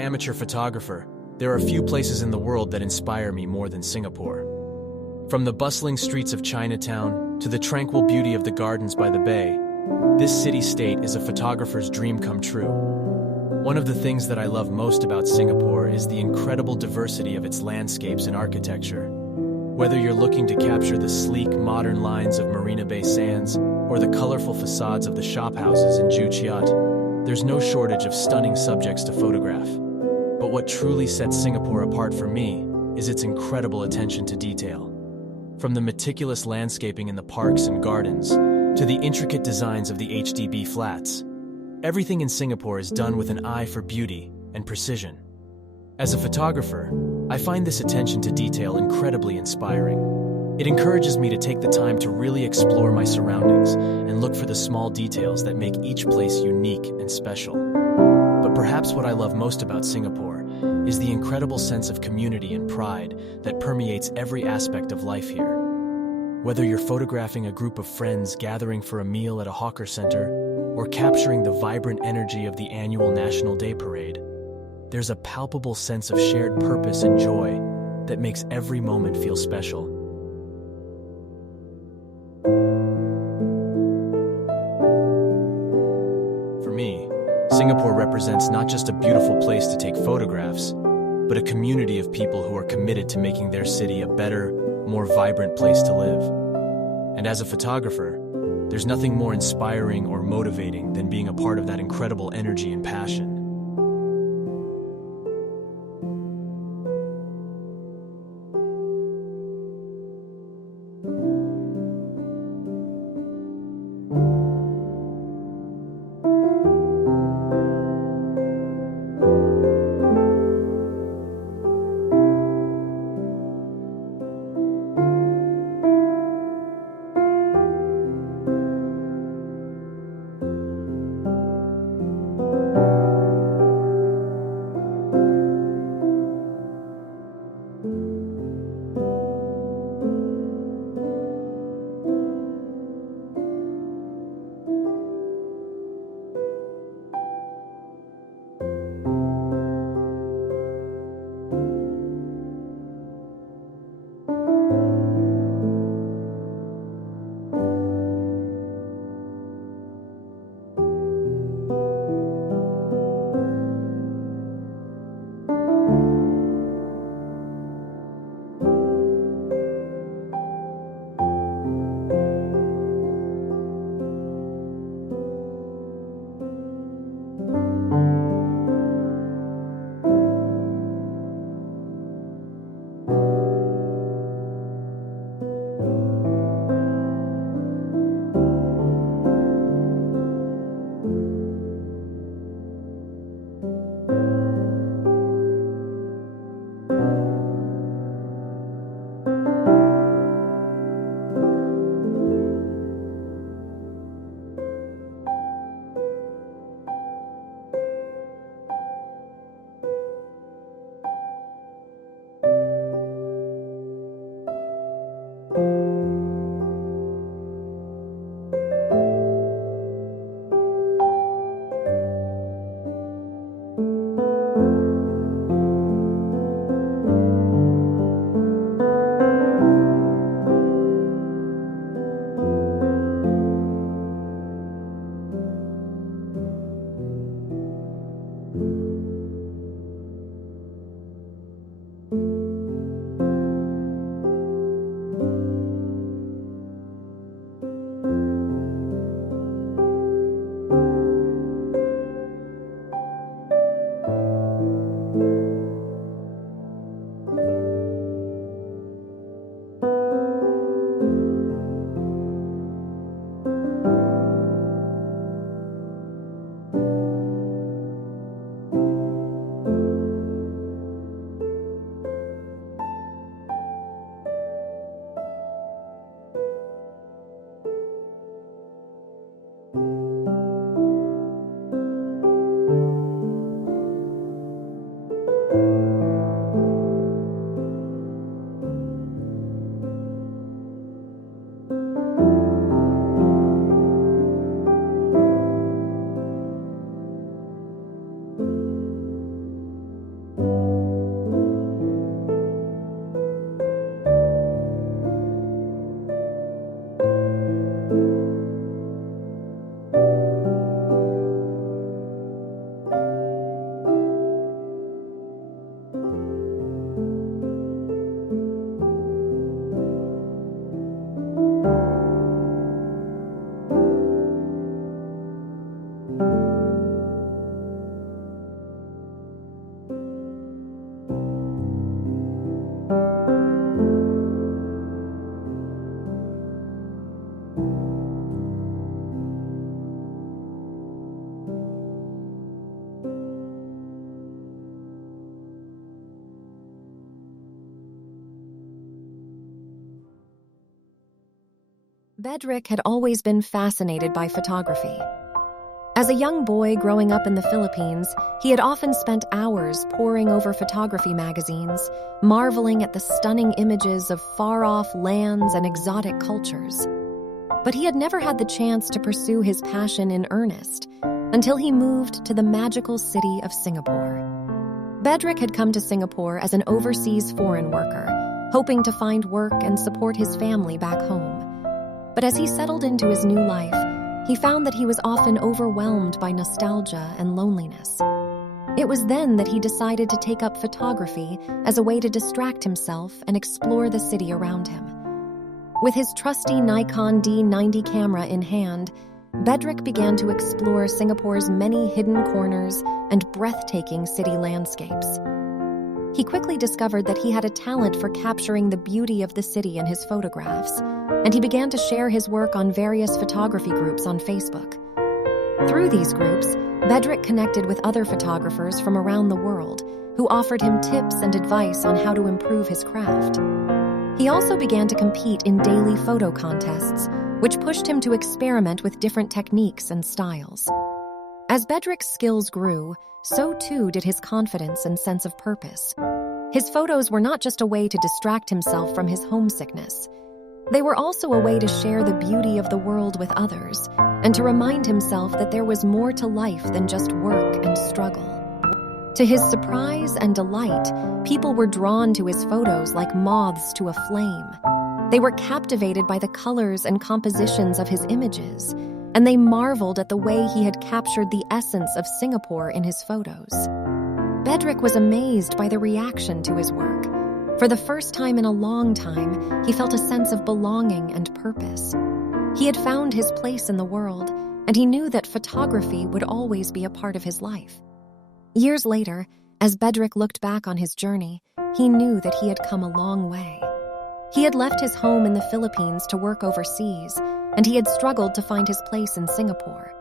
amateur photographer, there are few places in the world that inspire me more than Singapore. From the bustling streets of Chinatown to the tranquil beauty of the gardens by the bay, this city-state is a photographer's dream come true. One of the things that I love most about Singapore is the incredible diversity of its landscapes and architecture. Whether you're looking to capture the sleek, modern lines of Marina Bay sands or the colorful facades of the shophouses in Joo Chiat, there's no shortage of stunning subjects to photograph. But what truly sets Singapore apart for me is its incredible attention to detail. From the meticulous landscaping in the parks and gardens to the intricate designs of the HDB flats, everything in Singapore is done with an eye for beauty and precision. As a photographer, I find this attention to detail incredibly inspiring. It encourages me to take the time to really explore my surroundings and look for the small details that make each place unique and special. But perhaps what I love most about Singapore is the incredible sense of community and pride that permeates every aspect of life here. Whether you're photographing a group of friends gathering for a meal at a hawker center or capturing the vibrant energy of the annual National Day Parade, there's a palpable sense of shared purpose and joy that makes every moment feel special. For me, Singapore represents not just a beautiful place to take photographs, but a community of people who are committed to making their city a better, more vibrant place to live. And as a photographer, there's nothing more inspiring or motivating than being a part of that incredible energy and passion. Bedrick had always been fascinated by photography. As a young boy growing up in the Philippines, he had often spent hours poring over photography magazines, marveling at the stunning images of far-off lands and exotic cultures. But he had never had the chance to pursue his passion in earnest until he moved to the magical city of Singapore. Bedrick had come to Singapore as an overseas foreign worker, hoping to find work and support his family back home. But as he settled into his new life, he found that he was often overwhelmed by nostalgia and loneliness. It was then that he decided to take up photography as a way to distract himself and explore the city around him. With his trusty Nikon D90 camera in hand, Bedrick began to explore Singapore's many hidden corners and breathtaking city landscapes. He quickly discovered that he had a talent for capturing the beauty of the city in his photographs, and he began to share his work on various photography groups on Facebook. Through these groups, Bedrick connected with other photographers from around the world who offered him tips and advice on how to improve his craft. He also began to compete in daily photo contests, which pushed him to experiment with different techniques and styles. As Bedrick's skills grew, so too did his confidence and sense of purpose. His photos were not just a way to distract himself from his homesickness. They were also a way to share the beauty of the world with others and to remind himself that there was more to life than just work and struggle. To his surprise and delight, people were drawn to his photos like moths to a flame. They were captivated by the colors and compositions of his images, and they marveled at the way he had captured the essence of Singapore in his photos. Bedrick was amazed by the reaction to his work. For the first time in a long time, he felt a sense of belonging and purpose. He had found his place in the world, and he knew that photography would always be a part of his life. Years later, as Bedrick looked back on his journey, he knew that he had come a long way. He had left his home in the Philippines to work overseas, and he had struggled to find his place in Singapore.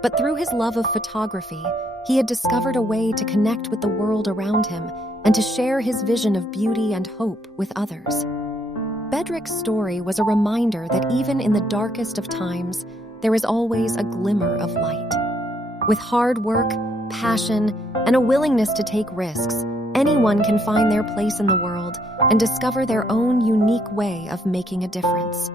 But through his love of photography, he had discovered a way to connect with the world around him and to share his vision of beauty and hope with others. Bedrick's story was a reminder that even in the darkest of times, there is always a glimmer of light. With hard work, passion, and a willingness to take risks, anyone can find their place in the world and discover their own unique way of making a difference.